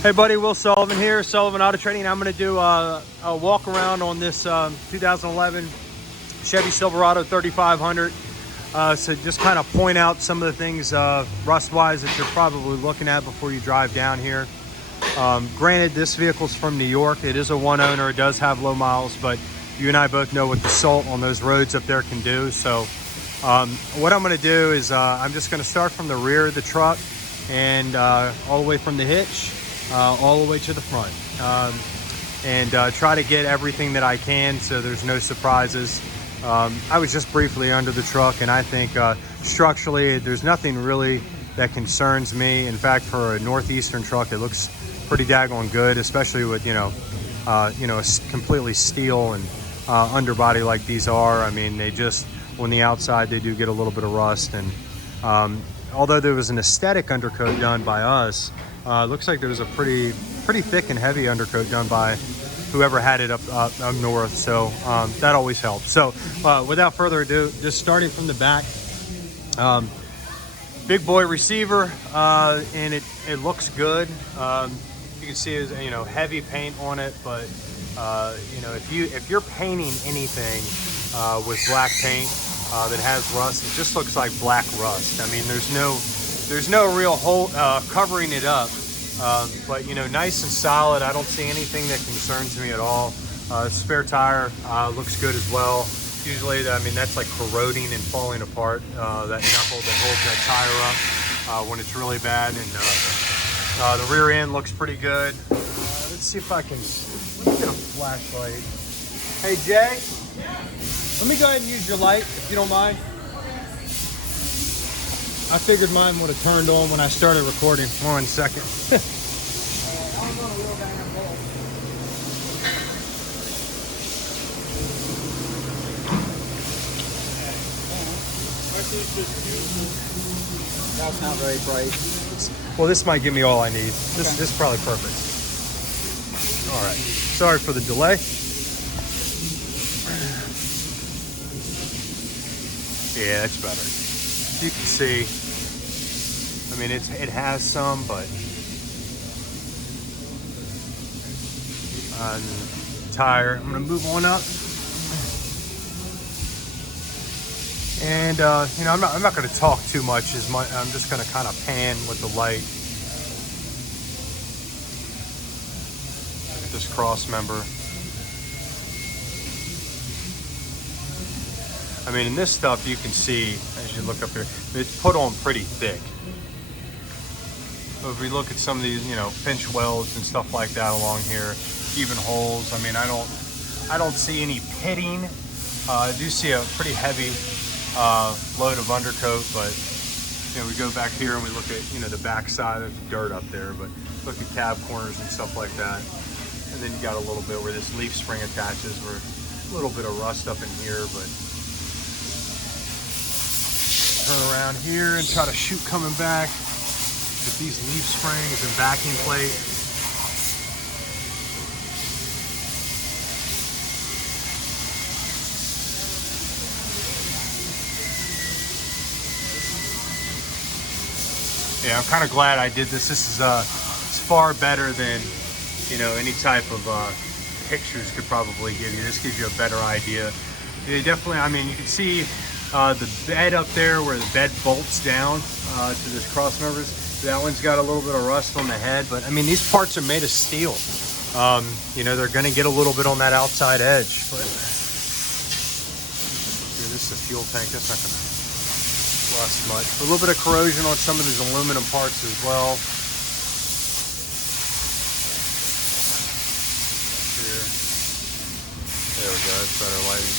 Hey buddy, Will Sullivan here, Sullivan Auto Trading. I'm going to do a walk around on this 2011 Chevy Silverado 3500. So just kind of point out some of the things rust-wise that you're probably looking at before you drive down here. Granted, this vehicle's from New York. It is a one owner. It does have low miles, but you and I both know what the salt on those roads up there can do. So what I'm going to do is I'm just going to start from the rear of the truck and all the way from the hitch all the way to the front, and try to get everything that I can so there's no surprises. I was just briefly under the truck, and I think structurally there's nothing really that concerns me. In fact, for a northeastern truck, it looks pretty daggone good, especially with completely steel and underbody like these are. I mean, they just, on the outside, they do get a little bit of rust. And although there was an aesthetic undercoat done by us, looks like there was a pretty thick and heavy undercoat done by whoever had it up north. So that always helps. So without further ado, just starting from the back, big boy receiver, and it looks good. You can see it's, heavy paint on it, but if you're painting anything with black paint that has rust, it just looks like black rust. I mean, there's no real hole covering it up, but nice and solid. I don't see anything that concerns me at all. Spare tire looks good as well. Usually, that's like corroding and falling apart, that knuckle that holds that tire up when it's really bad. And the rear end looks pretty good. Let's see if I can, let me get a flashlight. Hey Jay, let me go ahead and use your light if you don't mind. I figured mine would have turned on when I started recording. 1 second. That's not very bright. Well, this might give me all I need. This is probably perfect. All right. Sorry for the delay. Yeah, that's better. You can see. I mean, it has some, but tire. I'm gonna move on up. And I'm not going to talk too much. I'm just going to kind of pan with the light. Look at this cross member. I mean, in this stuff you can see as you look up here, it's put on pretty thick. So if we look at some of these, pinch welds and stuff like that along here, even holes. I mean, I don't see any pitting. I do see a pretty heavy load of undercoat, but we go back here and we look at the back side. There's dirt up there, but look at cab corners and stuff like that. And then you got a little bit where this leaf spring attaches, where a little bit of rust up in here. But turn around here and try to shoot coming back with these leaf springs and backing plate. Yeah, I'm kind of glad I did this. This is it's far better than any type of pictures could probably give you. This gives you a better idea. They definitely, you can see the bed up there where the bed bolts down to this cross members. That one's got a little bit of rust on the head, but these parts are made of steel. They're going to get a little bit on that outside edge. But this is a fuel tank. That's not going to rust much. A little bit of corrosion on some of these aluminum parts as well. Here. There we go, that's better lighting.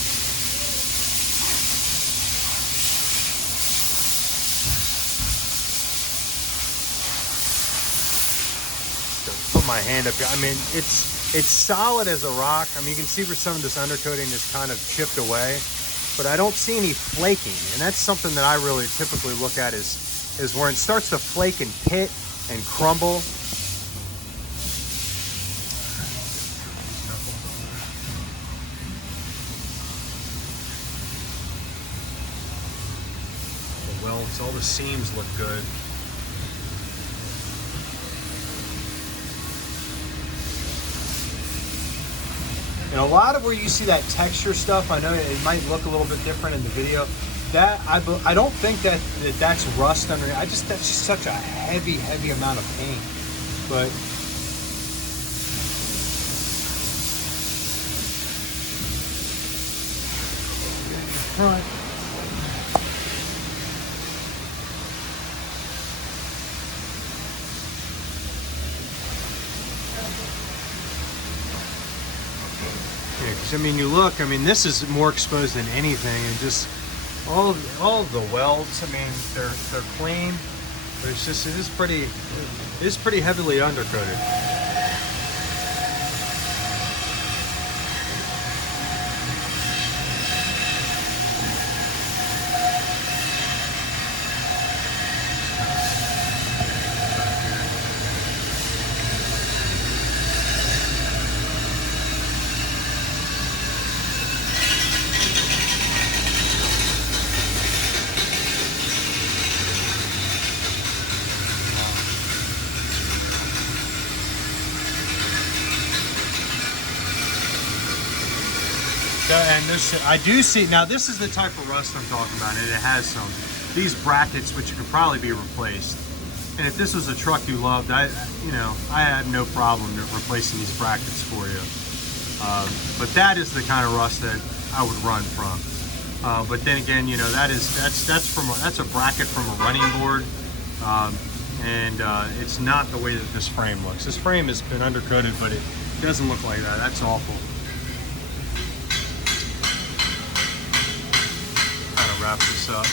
Just put my hand up here. It's solid as a rock. You can see where some of this undercoating is kind of chipped away. But I don't see any flaking, and that's something that I really typically look at is where it starts to flake and pit and crumble. The welds, all the seams look good. And a lot of where you see that texture stuff, I know it might look a little bit different in the video. That I don't think that's rust under. That's just such a heavy amount of paint. But front. Yeah, because I mean, you look. I mean, this is more exposed than anything, and just all of the welds. I mean, they're clean, but it is pretty heavily undercoated. And I do see, now this is the type of rust I'm talking about, and it has these brackets which could probably be replaced. And if this was a truck you loved, I had no problem replacing these brackets for you. But that is the kind of rust that I would run from. But then again, that's a bracket from a running board. And it's not the way that this frame looks. This frame has been undercoated, but it doesn't look like that. That's awful. Wrap this up.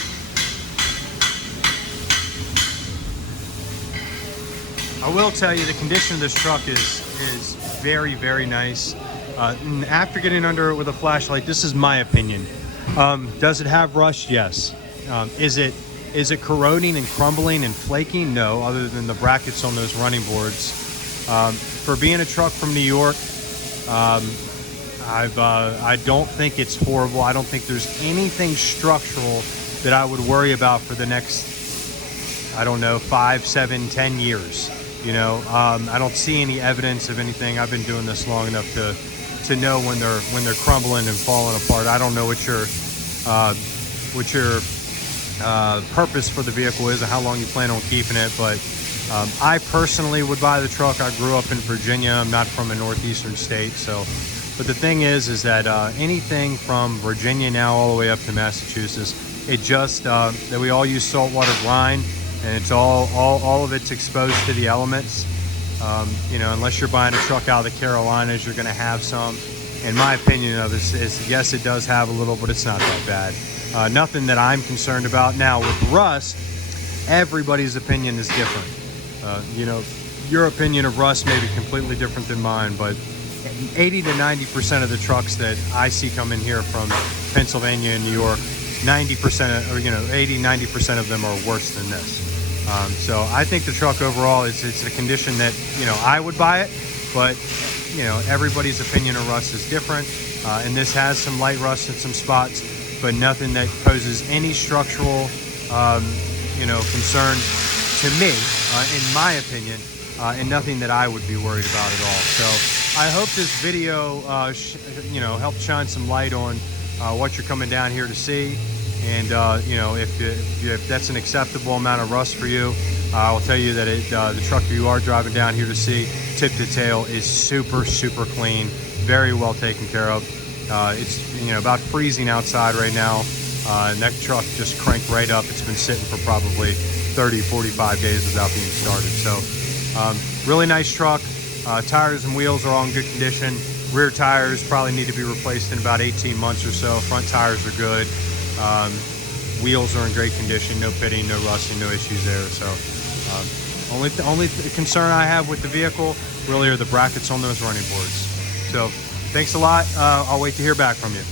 I will tell you the condition of this truck is very, very nice. After getting under it with a flashlight, this is my opinion. Does it have rust? Yes. Is it corroding and crumbling and flaking? No, other than the brackets on those running boards. For being a truck from New York, I don't think it's horrible. I don't think there's anything structural that I would worry about for the next, I don't know, 5, 7, 10 years. I don't see any evidence of anything. I've been doing this long enough to know when they're crumbling and falling apart. I don't know what your purpose for the vehicle is and how long you plan on keeping it, but I personally would buy the truck. I grew up in Virginia. I'm not from a northeastern state, so. But the thing is that anything from Virginia now all the way up to Massachusetts, it just that we all use saltwater brine, and it's all of it's exposed to the elements. Unless you're buying a truck out of the Carolinas, you're going to have some. In my opinion of it is yes, it does have a little, but it's not that bad. Nothing that I'm concerned about. Now with rust, everybody's opinion is different. Your opinion of rust may be completely different than mine, but 80 to 90% of the trucks that I see come in here from Pennsylvania and New York, 90% or 80-90% of them are worse than this. So I think the truck overall it's a condition that I would buy it, but everybody's opinion of rust is different. And this has some light rust in some spots, but nothing that poses any structural concern to me, in my opinion, and nothing that I would be worried about at all. So I hope this video, helped shine some light on what you're coming down here to see. And, if that's an acceptable amount of rust for you, I'll tell you that the truck you are driving down here to see, tip to tail, is super, super clean, very well taken care of. It's, about freezing outside right now. And that truck just cranked right up. It's been sitting for probably 30, 45 days without being started. So really nice truck. Tires and wheels are all in good condition. Rear tires probably need to be replaced in about 18 months or so. Front tires are good. Wheels are in great condition. No pitting, no rusting, no issues there. So only concern I have with the vehicle really are the brackets on those running boards. So thanks a lot. I'll wait to hear back from you.